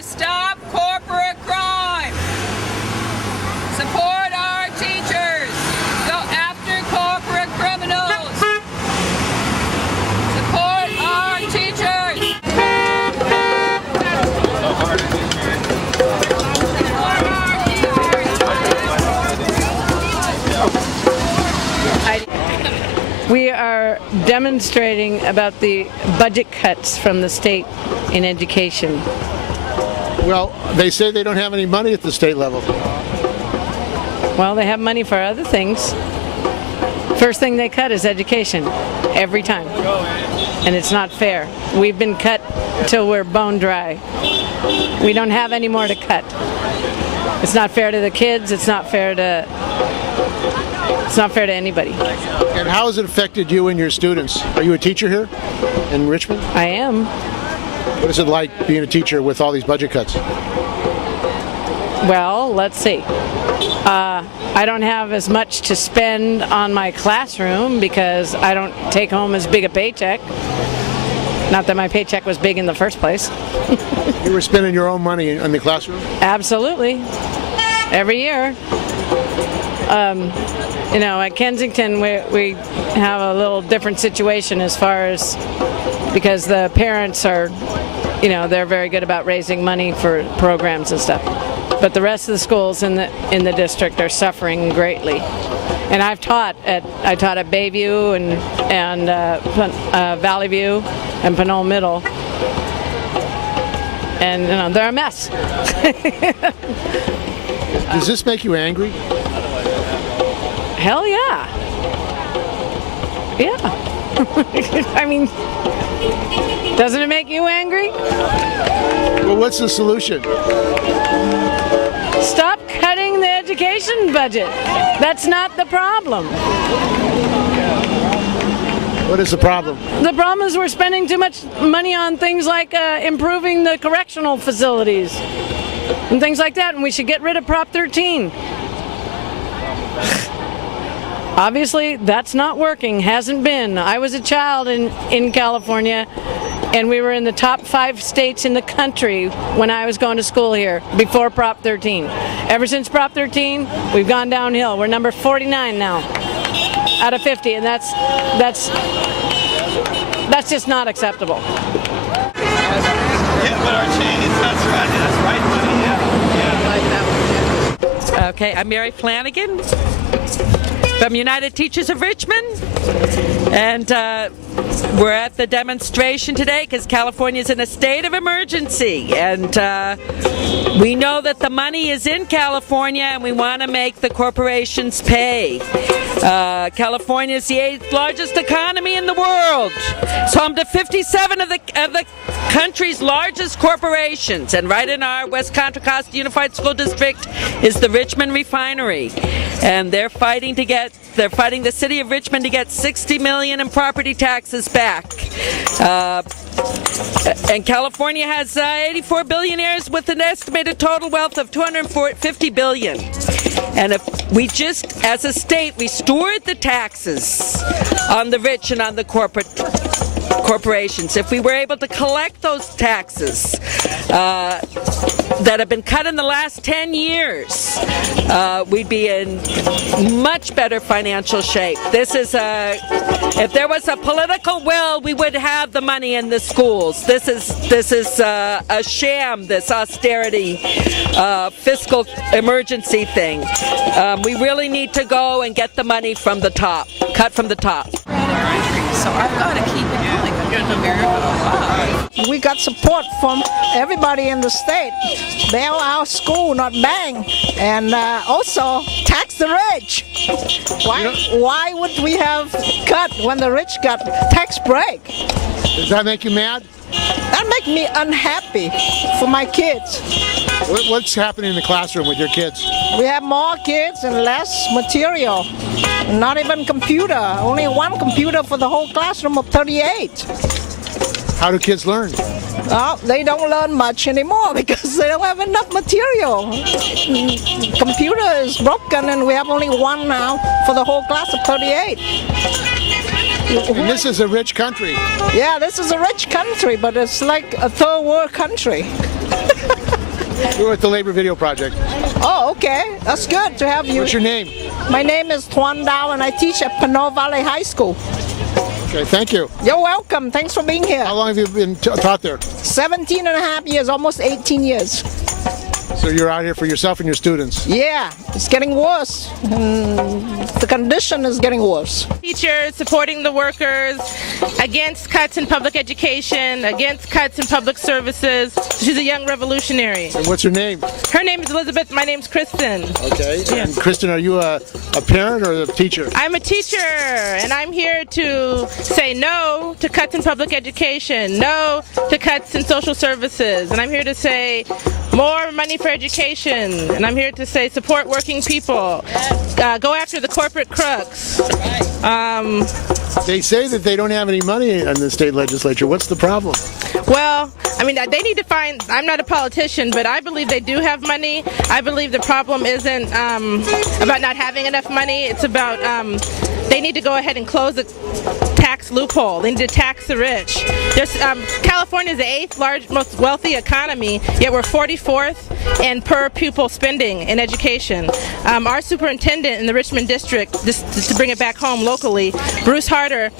Stop corporate crime. Support our teachers. Go after corporate criminals. Support our teachers. We are demonstrating about the budget cuts from the state in education. Well, they say they don't have any money at the state level. Well, they have money for other things. First thing they cut is education, every time. And it's not fair. We've been cut till we're bone dry. We don't have any more to cut. It's not fair to the kids, it's not fair to anybody. And how has it affected you and your students? Are you a teacher here in Richmond? I am. What is it like being a teacher with all these budget cuts? Well, let's see. I don't have as much to spend on my classroom because I don't take home as big a paycheck. Not that my paycheck was big in the first place. You were spending your own money in the classroom? Absolutely. Every year. You know, at Kensington we have a little different situation as far as, because the parents are, you know, they're very good about raising money for programs and stuff. But the rest of the schools in the district are suffering greatly. And I taught at Bayview and Valley View and Pinole Middle, and you know, they're a mess. Does this make you angry? Hell yeah. Yeah. I mean, doesn't it make you angry? Well, what's the solution? Stop cutting the education budget. That's not the problem. What is the problem? The problem is we're spending too much money on things like improving the correctional facilities and things like that, and we should get rid of Prop 13. Obviously, that's not working, hasn't been. I was a child in California, and we were in the top 5 states in the country when I was going to school here before Prop 13. Ever since Prop 13, we've gone downhill. We're number 49 now out of 50, and that's just not acceptable. Yeah, but our change, that's right, buddy. Yeah. Okay, I'm Mary Flanagan from United Teachers of Richmond, and we're at the demonstration today because California is in a state of emergency, and we know that the money is in California and we want to make the corporations pay. California is the 8th largest economy in the world. It's home to 57 of the country's largest corporations, and right in our West Contra Costa Unified School District is the Richmond refinery, and they're fighting the city of Richmond to get $60 million in property taxes back. And California has 84 billionaires with an estimated total wealth of $250 billion. And if we just, as a state, restored the taxes on the rich and on the corporations, if we were able to collect those taxes that have been cut in the last 10 years, we'd be in much better financial shape. This is if there was a political will, we would have the money in the schools. This is a sham, this austerity fiscal emergency thing. We really need to go and get the money from the top, cut from the top. So I've got to keep it going. We got support from everybody in the state. Bail our school, not bang. And also tax the rich. Why would we have cut when the rich got tax break? Does that make you mad? That makes me unhappy for my kids. What's happening in the classroom with your kids? We have more kids and less material. Not even computer. Only one computer for the whole classroom of 38. How do kids learn? Oh, they don't learn much anymore because they don't have enough material. Computer is broken and we have only one now for the whole class of 38. And this is a rich country. Yeah, this is a rich country, but it's like a third world country. We're at the Labor Video Project. Oh, okay. That's good to have you. What's your name? My name is Tuan Dao, and I teach at Pinot Valley High School. Okay, thank you. You're welcome. Thanks for being here. How long have you been taught there? 17 and a half years, almost 18 years. So you're out here for yourself and your students. Yeah, it's getting worse. The condition is getting worse. Teachers supporting the workers, against cuts in public education, against cuts in public services. She's a young revolutionary. And what's her name? Her name is Elizabeth. My name's Kristen. Okay. And Kristen, are you a parent or a teacher? I'm a teacher, and I'm here to say no to cuts in public education, no to cuts in social services, and I'm here to say more money for education, and I'm here to say support working people, go after the corporate crooks. They say that they don't have any money in the state legislature. What's the problem? Well, I mean, they need to find, I'm not a politician, but I believe they do have money. I believe the problem isn't about not having enough money. It's about they need to go ahead and close the tax loophole. They need to tax the rich. California is the 8th most wealthy economy, yet we're 44th in per pupil spending in education. Our superintendent in the Richmond district, just to bring it back home locally, Bruce Harder,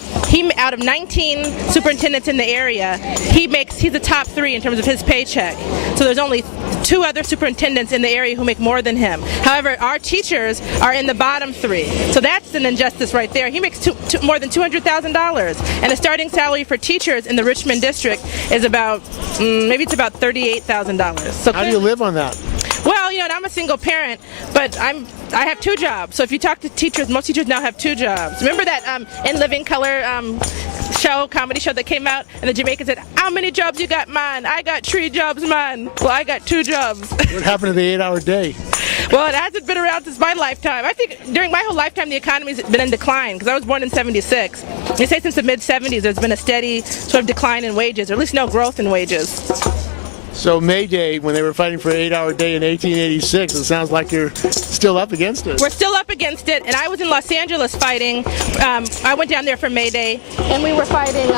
out of 19 superintendents in the area, he's the top 3 in terms of his paycheck. So there's only 2 other superintendents in the area who make more than him. However, our teachers are in the bottom 3. So that's an injustice right there. He makes more than $200,000, and the starting salary for teachers in the Richmond district is about maybe it's about $38,000. So how do you live on that? Well, you know, I'm a single parent, but I have 2 jobs. So if you talk to teachers, most teachers now have 2 jobs. Remember that In Living Color comedy show that came out, and the Jamaicans said, "How many jobs you got, man?" "I got 3 jobs, man." Well, I got 2 jobs. What happened to the 8-hour day? Well, it hasn't been around since my lifetime. I think during my whole lifetime, the economy's been in decline, because I was born in '76. They say since the mid-'70s, there's been a steady sort of decline in wages, or at least no growth in wages. So May Day, when they were fighting for an 8-hour day in 1886, it sounds like you're still up against it. We're still up against it, and I was in Los Angeles fighting. I went down there for May Day, and we were fighting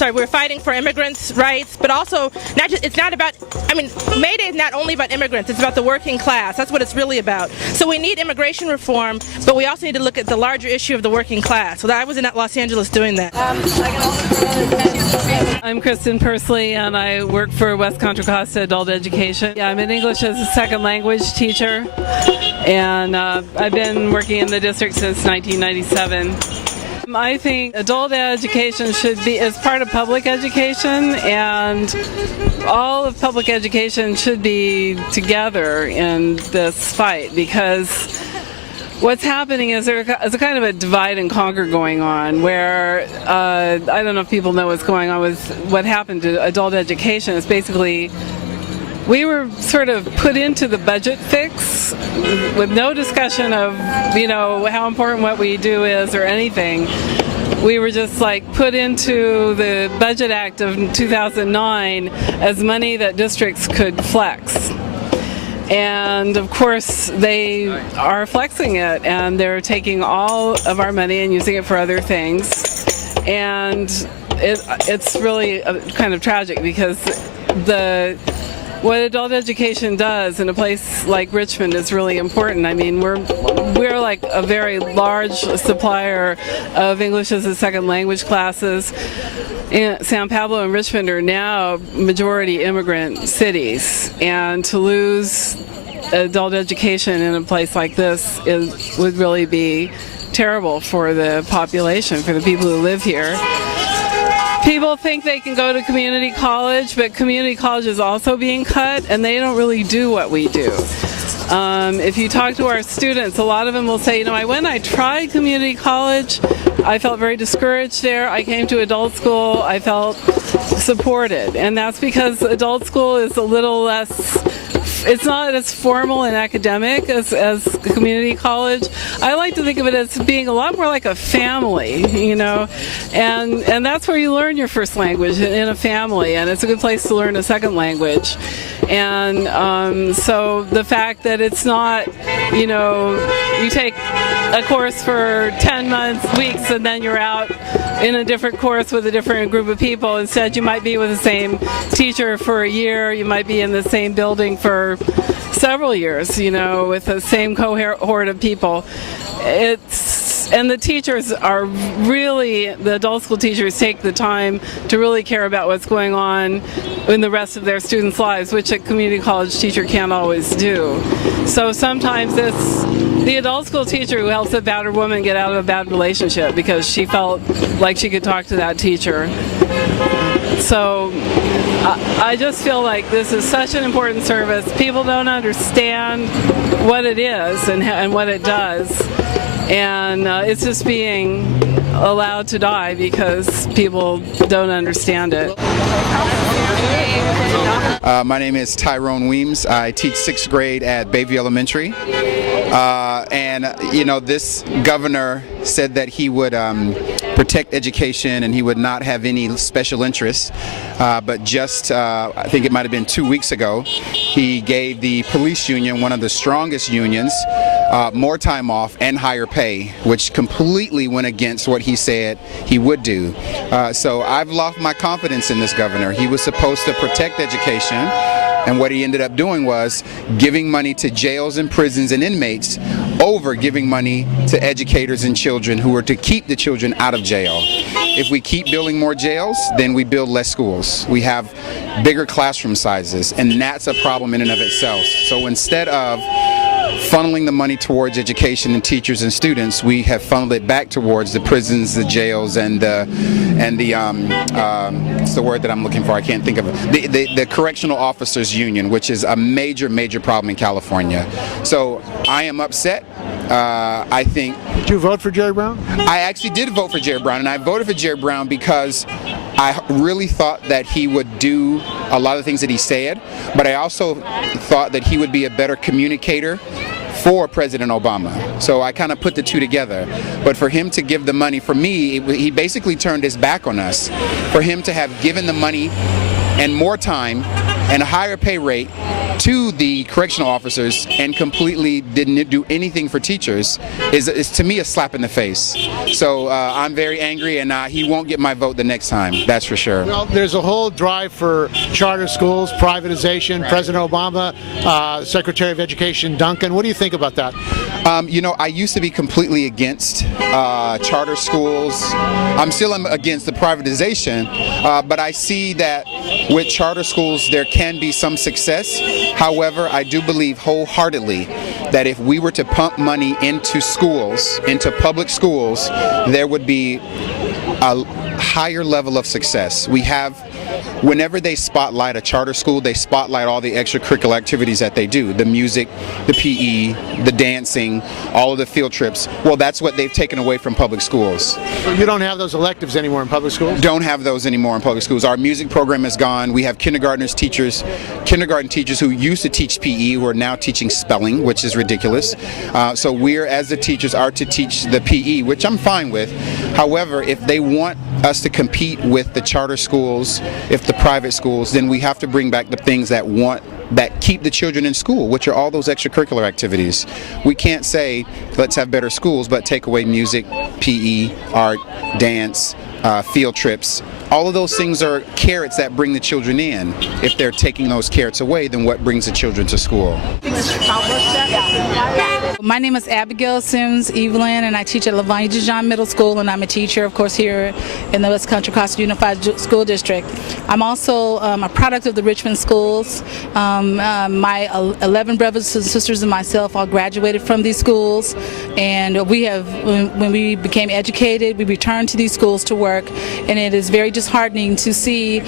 we were fighting for immigrants' rights, but also May Day is not only about immigrants, it's about the working class. That's what it's really about. So we need immigration reform, but we also need to look at the larger issue of the working class. So I was in Los Angeles doing that. I'm Kristen Pursley, and I work for West Contra Costa Adult Education. Yeah, I'm an English as a second language teacher, and I've been working in the district since 1997. I think adult education is part of public education, and all of public education should be together in this fight, because what's happening is there's a kind of a divide and conquer going on, where I don't know if people know what's going on with what happened to adult education. It's basically, we were sort of put into the budget fix with no discussion of, how important what we do is or anything. We were just put into the Budget Act of 2009 as money that districts could flex. And of course they are flexing it, and they're taking all of our money and using it for other things. And it's really kind of tragic, because what adult education does in a place like Richmond is really important. I mean, we're like a very large supplier of English as a second language classes. San Pablo and Richmond are now majority immigrant cities, and to lose adult education in a place like this would really be terrible for the population, for the people who live here. People think they can go to community college, but community college is also being cut, and they don't really do what we do. If you talk to our students, a lot of them will say, I tried community college, I felt very discouraged there. I came to adult school, I felt supported. And that's because adult school is a little less it's not as formal and academic as community college. I like to think of it as being a lot more like a family, you know, and that's where you learn your first language, in a family, and it's a good place to learn a second language. And so the fact that it's not, you know, you take a course for 10 weeks and then you're out in a different course with a different group of people. Instead, you might be with the same teacher for a year, you might be in the same building for several years, you know, with the same cohort of people. And the teachers are really, the adult school teachers take the time to really care about what's going on in the rest of their students' lives, which a community college teacher can't always do. So sometimes it's the adult school teacher who helps a battered woman get out of a bad relationship because she felt like she could talk to that teacher. So I just feel like this is such an important service. People don't understand what it is and what it does. And it's just being allowed to die because people don't understand it. My name is Tyrone Weems. I teach 6th grade at Bayview Elementary. And, you know, this governor said that he would protect education and he would not have any special interests. But just, I think it might have been 2 weeks ago, he gave the police union, one of the strongest unions, more time off and higher pay, which completely went against what he said he would do. So I've lost my confidence in this governor. He was supposed to protect education, and what he ended up doing was giving money to jails and prisons and inmates over giving money to educators and children who are to keep the children out of jail. If we keep building more jails, then we build less schools. We have bigger classroom sizes, and that's a problem in and of itself. So instead of funneling the money towards education and teachers and students, we have funneled it back towards the prisons, the jails, and the it's the word that I'm looking for, I can't think of it, the correctional officers union, which is a major problem in California. So I am upset. I think. Did you vote for Jerry Brown? I actually did vote for Jerry Brown, and I voted for Jerry Brown because I really thought that he would do a lot of the things that he said, but I also thought that he would be a better communicator for President Obama. So I kind of put the two together. But for him to give the money, for me, he basically turned his back on us. For him to have given the money and more time and a higher pay rate to the correctional officers and completely didn't do anything for teachers is to me a slap in the face. So I'm very angry, and he won't get my vote the next time, that's for sure. Well, there's a whole drive for charter schools, privatization. Right. President Obama, Secretary of Education Duncan, what do you think about that? You know, I used to be completely against charter schools. I'm still against the privatization, but I see that with charter schools there can be some success. However, I do believe wholeheartedly that if we were to pump money into schools, into public schools, there would be a higher level of success. We have, whenever they spotlight a charter school, they spotlight all the extracurricular activities that they do, the music, the PE, the dancing, all of the field trips. Well, that's what they've taken away from public schools. So you don't have those electives anymore in public schools? Don't have those anymore in public schools. Our music program is gone. We have kindergarten teachers who used to teach PE who are now teaching spelling, which is ridiculous. So we're, as the teachers, are to teach the PE, which I'm fine with. However, if they want us to compete with the charter schools, if the private schools, then we have to bring back the things that keep the children in school, which are all those extracurricular activities. We can't say, let's have better schools, but take away music, PE, art, dance, field trips. All of those things are carrots that bring the children in. If they're taking those carrots away, then what brings the children to school? My name is Abigail Sims Evelyn, and I teach at Lavanya Dijon Middle School, and I'm a teacher, of course, here in the West Contra Costa Unified School District. I'm also a product of the Richmond schools. My 11 brothers and sisters and myself all graduated from these schools, and we have, when we became educated, we returned to these schools to work, and it is very disheartening to see,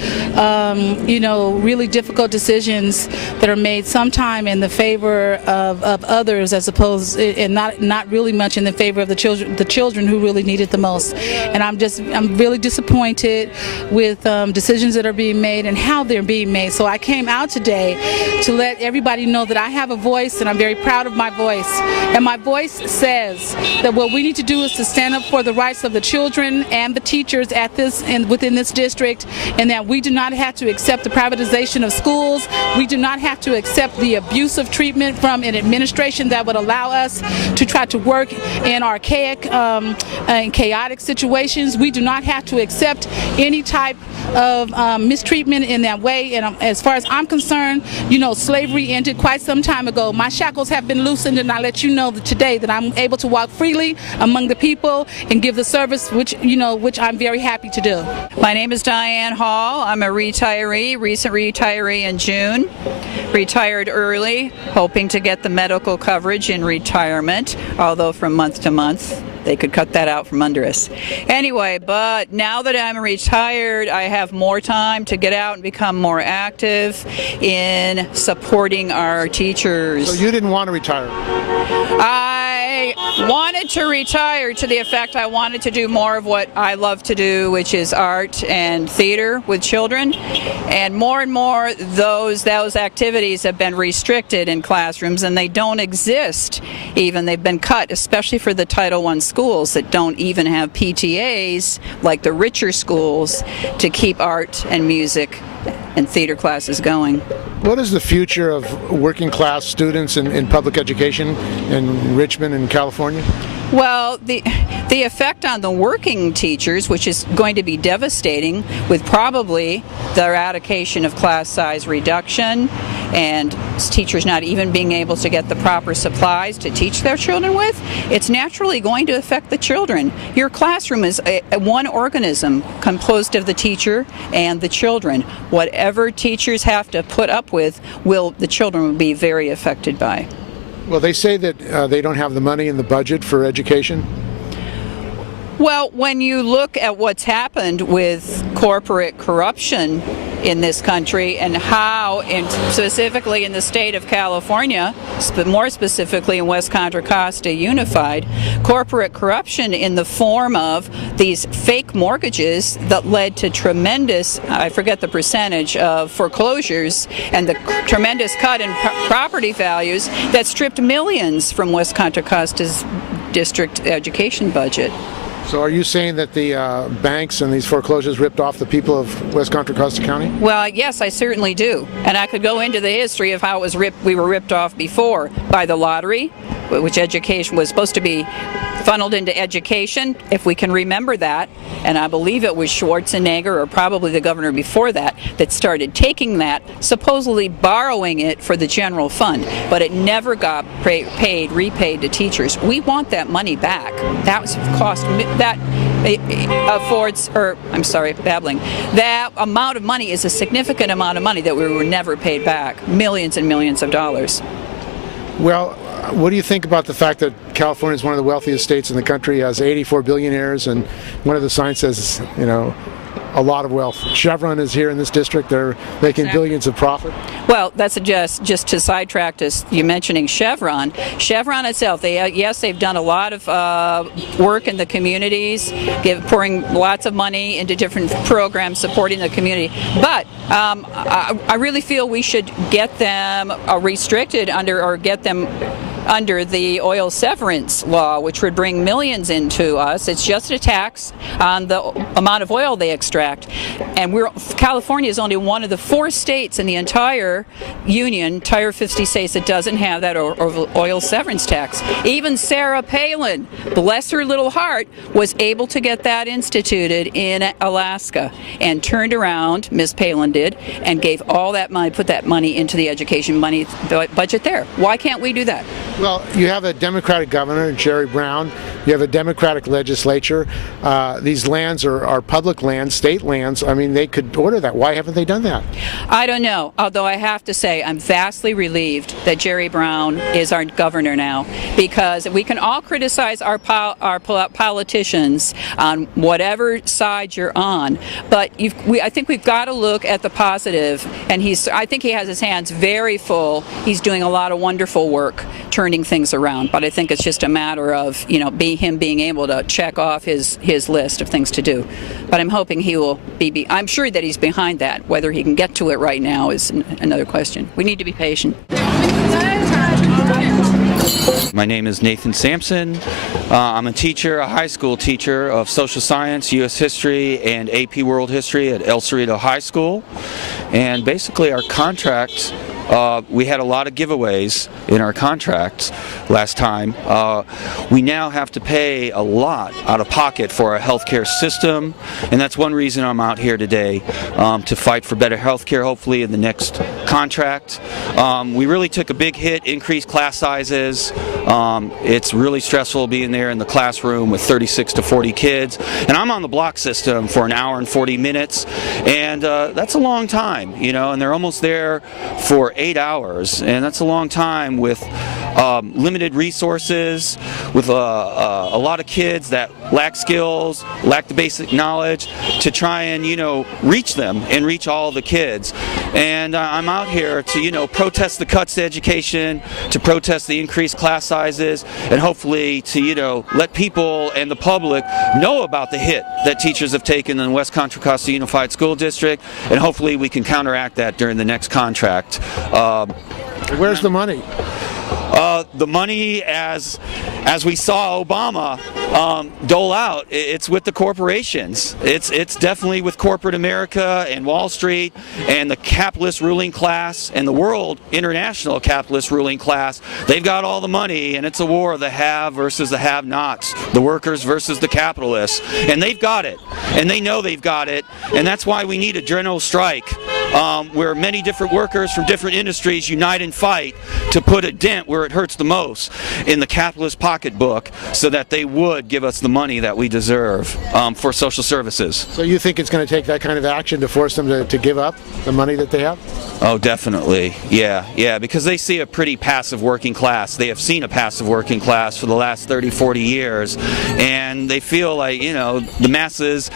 really difficult decisions that are made sometime in the favor of others as opposed opposed and not really much in the favor of the children who really need it the most. And I'm really disappointed with decisions that are being made and how they're being made. So I came out today to let everybody know that I have a voice, and I'm very proud of my voice. And my voice says that what we need to do is to stand up for the rights of the children and the teachers at this and within this district, and that we do not have to accept the privatization of schools. We do not have to accept the abusive treatment from an administration that would allow us to try to work in archaic and chaotic situations. We do not have to accept any type of mistreatment in that way. And as far as I'm concerned, slavery ended quite some time ago. My shackles have been loosened, and I let you know that today that I'm able to walk freely among the people and give the service which I'm very happy to do. My name is Diane Hall. I'm a retiree, recent retiree in June. Retired early, hoping to get the medical coverage in retirement, although from month to month they could cut that out from under us. Anyway, but now that I'm retired, I have more time to get out and become more active in supporting our teachers. So you didn't want to retire? I wanted to retire to the effect I wanted to do more of what I love to do, which is art and theater with children. And more those activities have been restricted in classrooms, and they don't exist even. They've been cut, especially for the Title I schools that don't even have PTAs like the richer schools to keep art and music and theater classes going. What is the future of working class students in public education in Richmond and California? Well, the effect on the working teachers, which is going to be devastating, with probably the eradication of class size reduction and teachers not even being able to get the proper supplies to teach their children with, it's naturally going to affect the children. Your classroom is one organism composed of the teacher and the children. Whatever teachers have to put up with, the children will be very affected by. Well, they say that they don't have the money in the budget for education. Well, when you look at what's happened with corporate corruption in this country and how, specifically in the state of California, but more specifically in West Contra Costa Unified, corporate corruption in the form of these fake mortgages that led to tremendous, I forget the percentage, of foreclosures and the tremendous cut in property values that stripped millions from West Contra Costa's district education budget. So are you saying that the banks and these foreclosures ripped off the people of West Contra Costa County? Well, yes, I certainly do. And I could go into the history of how we were ripped off before by the lottery, which education was supposed to be funneled into education, if we can remember that. And I believe it was Schwarzenegger, or probably the governor before that started taking that, supposedly borrowing it for the general fund. But it never got repaid to teachers. We want that money back. That was cost that affords, or I'm sorry, babbling. That amount of money is a significant amount of money that we were never paid back. Millions and millions of dollars. Well, what do you think about the fact that California is one of the wealthiest states in the country, has 84 billionaires, and one of the signs says, a lot of wealth. Chevron is here in this district. They're making billions of profit. Well, that's just to sidetrack us, you mentioning Chevron. Chevron itself, they've done a lot of work in the communities, pouring lots of money into different programs supporting the community. But I really feel we should get them restricted get them under the oil severance law, which would bring millions into us. It's just a tax on the amount of oil they extract. And California is only one of the 4 states in the entire union, entire 50 states, that doesn't have that oil severance tax. Even Sarah Palin, bless her little heart, was able to get that instituted in Alaska and turned around, Ms. Palin did, and gave all that money, put that money into the education budget there. Why can't we do that? Well, you have a Democratic governor, Jerry Brown. You have a Democratic legislature. These lands are public lands, state lands. I mean, they could order that. Why haven't they done that? I don't know, although I have to say I'm vastly relieved that Jerry Brown is our governor now, because we can all criticize our politicians on whatever side you're on, but I think we've got to look at the positive, and I think he has his hands very full. He's doing a lot of wonderful work, turning turning things around. But I think it's just a matter of, him being able to check off his list of things to do. But I'm hoping he will I'm sure that he's behind that. Whether he can get to it right now is another question. We need to be patient. My name is Nathan Sampson. I'm a teacher, a high school teacher of social science, U.S. history, and AP World History at El Cerrito High School. And basically our contract, we had a lot of giveaways in our contracts last time. We now have to pay a lot out of pocket for our healthcare system, and that's one reason I'm out here today, to fight for better healthcare, hopefully in the next contract. We really took a big hit, increased class sizes. It's really stressful being there in the classroom with 36 to 40 kids, and I'm on the block system for an hour and 40 minutes, and that's a long time, and they're almost there for 8 hours, and that's a long time with limited resources, with a lot of kids that lack skills, lack the basic knowledge to try and reach them and reach all the kids. And I'm out here to protest the cuts to education, to protest the increased class sizes, and hopefully to let people and the public know about the hit that teachers have taken in the West Contra Costa Unified School District, and hopefully we can counteract that during the next contract. Where's the money? The money, as we saw Obama dole out, it's with the corporations. It's definitely with corporate America and Wall Street and the capitalist ruling class and the world international capitalist ruling class. They've got all the money, and it's a war of the have versus the have-nots, the workers versus the capitalists. And they've got it, and they know they've got it, and that's why we need a general strike where many different workers from different industries unite and fight to put a dent where it hurts the most in the capitalist pocketbook, so that they would give us the money that we deserve for social services. So you think it's going to take that kind of action to force them to give up the money that they have? Oh, definitely. Yeah, because they see a pretty passive working class. They have seen a passive working class for the last 30, 40 years, and they feel like, the masses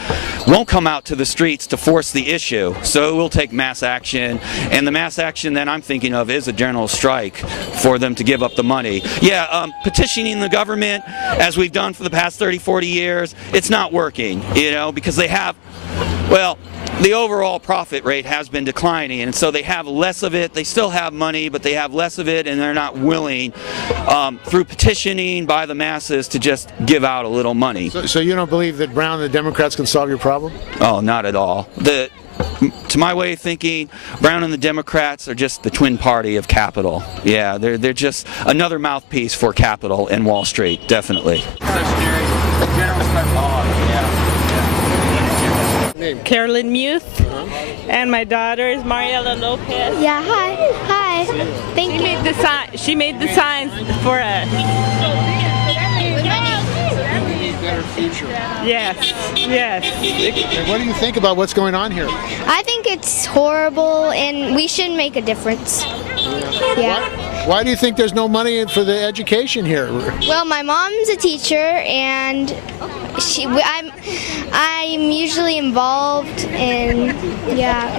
won't come out to the streets to force the issue, so it will take mass action, and the mass action that I'm thinking of is a general strike for them to give up the money. Yeah, petitioning the government, as we've done for the past 30, 40 years, it's not working, because they have, the overall profit rate has been declining, and so they have less of it. They still have money, but they have less of it, and they're not willing, through petitioning by the masses, to just give out a little money. So you don't believe that Brown and the Democrats can solve your problem? Oh, not at all. To my way of thinking, Brown and the Democrats are just the twin party of capital. Yeah, they're just another mouthpiece for capital and Wall Street, definitely. Carolyn Muth, and my daughter is Mariela Lopez. Yeah, hi. Thank you. She made the signs for us. Yes. And what do you think about what's going on here? I think it's horrible, and we should make a difference. Yeah. Why do you think there's no money for the education here? Well, my mom's a teacher, and I'm usually involved, and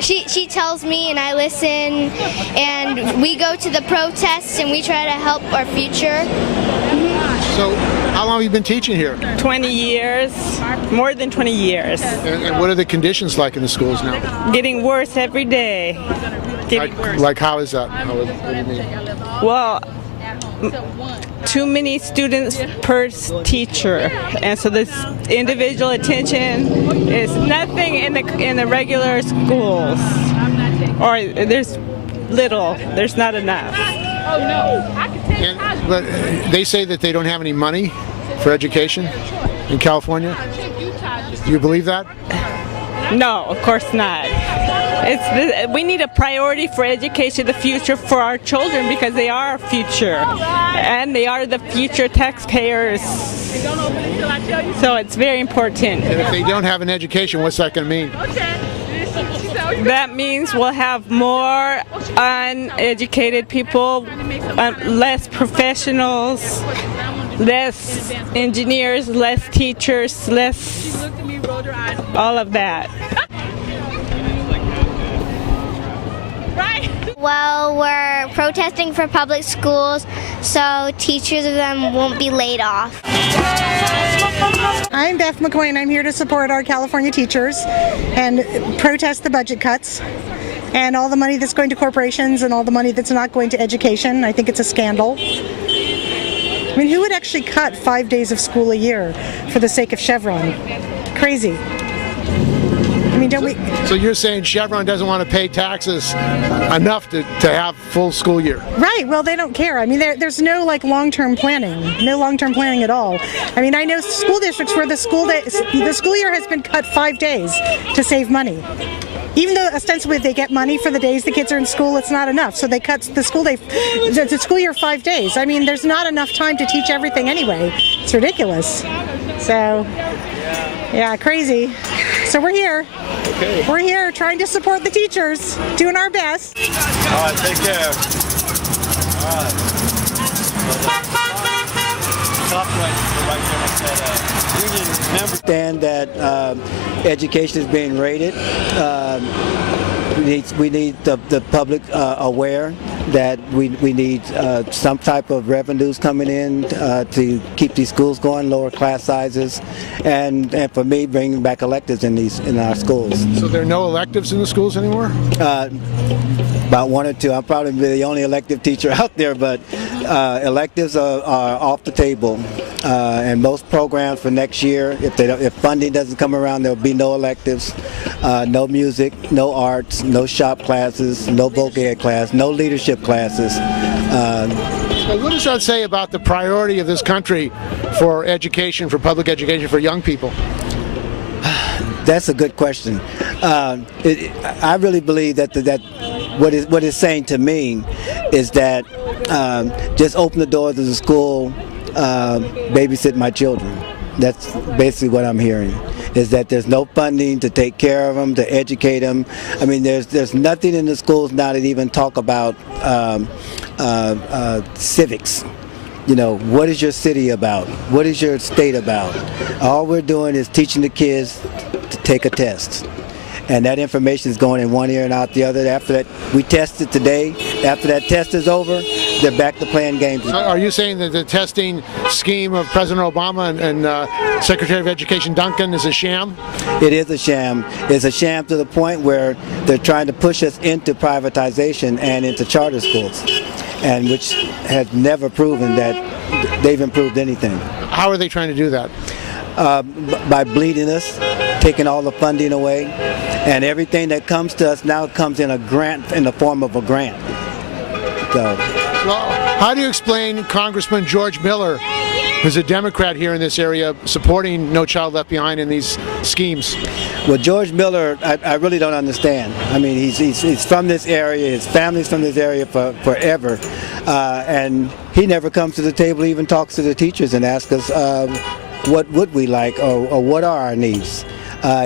she tells me, and I listen, and we go to the protests, and we try to help our future. So, how long have you been teaching here? 20 years, more than 20 years. And what are the conditions like in the schools now? Getting worse every day. Like how is that? What do you mean? Well, too many students per teacher, and so this individual attention is nothing in the regular schools, or there's not enough. But they say that they don't have any money for education in California. Do you believe that? No, of course not. We need a priority for education, the future for our children, because they are our future, and they are the future taxpayers. So it's very important. And if they don't have an education, what's that going to mean? That means we'll have more uneducated people, less professionals, less engineers, less teachers, less all of that. Right. Well, we're protesting for public schools so teachers of them won't be laid off. I'm Beth McQueen. I'm here to support our California teachers and protest the budget cuts and all the money that's going to corporations and all the money that's not going to education. I think it's a scandal. I mean, who would actually cut 5 days of school a year for the sake of Chevron? Crazy. I mean, don't we? So you're saying Chevron doesn't want to pay taxes enough to have full school year? Right. Well, they don't care. I mean, there's no long-term planning, no long-term planning at all. I mean, I know school districts where the school year has been cut 5 days to save money. Even though ostensibly they get money for the days the kids are in school, it's not enough. So they cut the school year 5 days. I mean, there's not enough time to teach everything anyway. It's ridiculous. So, yeah, crazy. So we're here. Okay. We're here trying to support the teachers, doing our best. All right, take care. All right. Understand that education is being rated. We need the public aware that we need some type of revenues coming in to keep these schools going, lower class sizes, and for me, bringing back electives in our schools. So there are no electives in the schools anymore? About one or two. I'm probably the only elective teacher out there, but electives are off the table. And most programs for next year, if funding doesn't come around, there'll be no electives, no music, no arts, no shop classes, no voc ed class, no leadership classes. What does that say about the priority of this country for education, for public education, for young people? That's a good question. I really believe that what it's saying to me is that just open the doors of the school, babysit my children. That's basically what I'm hearing, is that there's no funding to take care of them, to educate them. I mean, there's nothing in the schools now that even talk about civics. You know, what is your city about? What is your state about? All we're doing is teaching the kids to take a test. And that information is going in one ear and out the other. After that, we test it today. After that test is over, they're back to playing games. Are you saying that the testing scheme of President Obama and Secretary of Education Duncan is a sham? It is a sham. It's a sham to the point where they're trying to push us into privatization and into charter schools, and which has never proven that they've improved anything. How are they trying to do that? By bleeding us, taking all the funding away, and everything that comes to us now comes in a grant, in the form of a grant. So, well, how do you explain Congressman George Miller, who's a Democrat here in this area, supporting No Child Left Behind in these schemes? Well, George Miller, I really don't understand. I mean, he's from this area, his family's from this area forever, and he never comes to the table, even talks to the teachers and asks us what would we like, or what are our needs.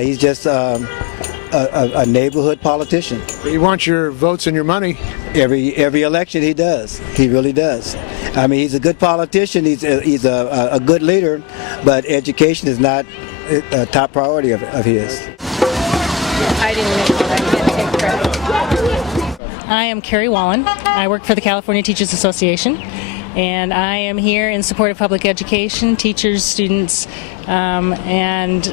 He's just a neighborhood politician. He wants your votes and your money. Every election he does. He really does. I mean, he's a good politician. He's a good leader, but education is not a top priority of his. I didn't know that. I can't take credit. I am Carrie Wallen. I work for the California Teachers Association, and I am here in support of public education, teachers, students, and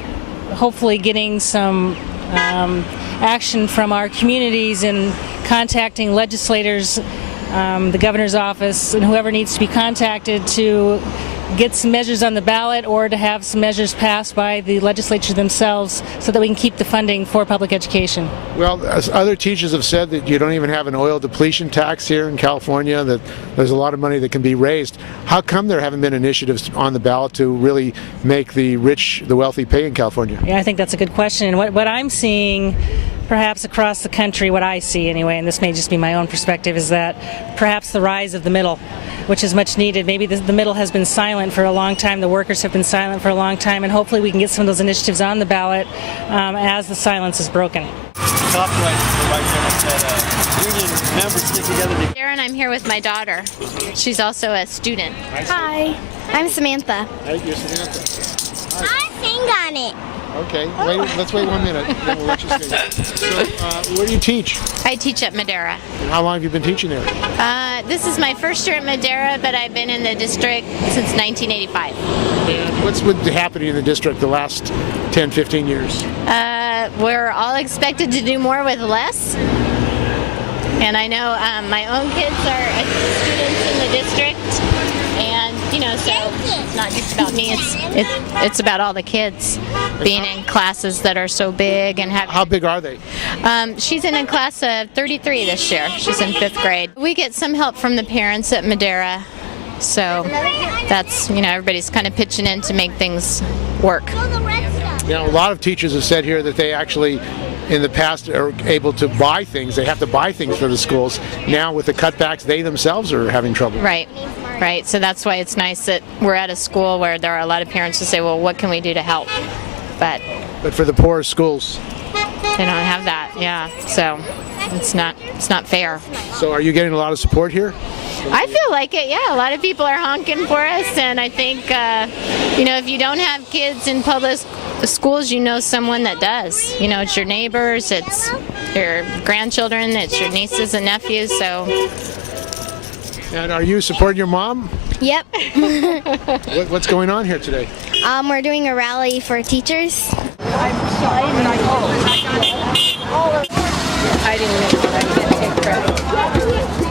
hopefully getting some action from our communities in contacting legislators, the governor's office, and whoever needs to be contacted to get some measures on the ballot or to have some measures passed by the legislature themselves so that we can keep the funding for public education. Well, as other teachers have said, that you don't even have an oil depletion tax here in California, that there's a lot of money that can be raised. How come there haven't been initiatives on the ballot to really make the rich, the wealthy pay in California? Yeah, I think that's a good question. And what I'm seeing perhaps across the country, what I see anyway, and this may just be my own perspective, is that perhaps the rise of the middle, which is much needed. Maybe the middle has been silent for a long time, the workers have been silent for a long time, and hopefully we can get some of those initiatives on the ballot as the silence is broken. Union members get together. Sharon, I'm here with my daughter. She's also a student. Hi, I'm Samantha. Hey, you're Samantha. I sing on it. Okay, let's wait 1 minute, then we'll let you speak. So, where do you teach? I teach at Madera. And how long have you been teaching there? This is my first year at Madera, but I've been in the district since 1985. And what's been happening in the district the last 10, 15 years? We're all expected to do more with less. And I know my own kids are students in the district. And, so it's not just about me, it's about all the kids being in classes that are so big and having... How big are they? She's in a class of 33 this year. She's in 5th grade. We get some help from the parents at Madera. So that's, everybody's kind of pitching in to make things work. A lot of teachers have said here that they actually, in the past, are able to buy things. They have to buy things for the schools. Now, with the cutbacks, they themselves are having trouble. Right. So that's why it's nice that we're at a school where there are a lot of parents who say, well, what can we do to help? But for the poor schools, they don't have that. Yeah. So it's not fair. So are you getting a lot of support here? I feel like it, yeah. A lot of people are honking for us, and I think, if you don't have kids in public schools, someone that does. It's your neighbors, it's your grandchildren, it's your nieces and nephews, so. And are you supporting your mom? Yep. What's going on here today? We're doing a rally for teachers. I didn't take credit.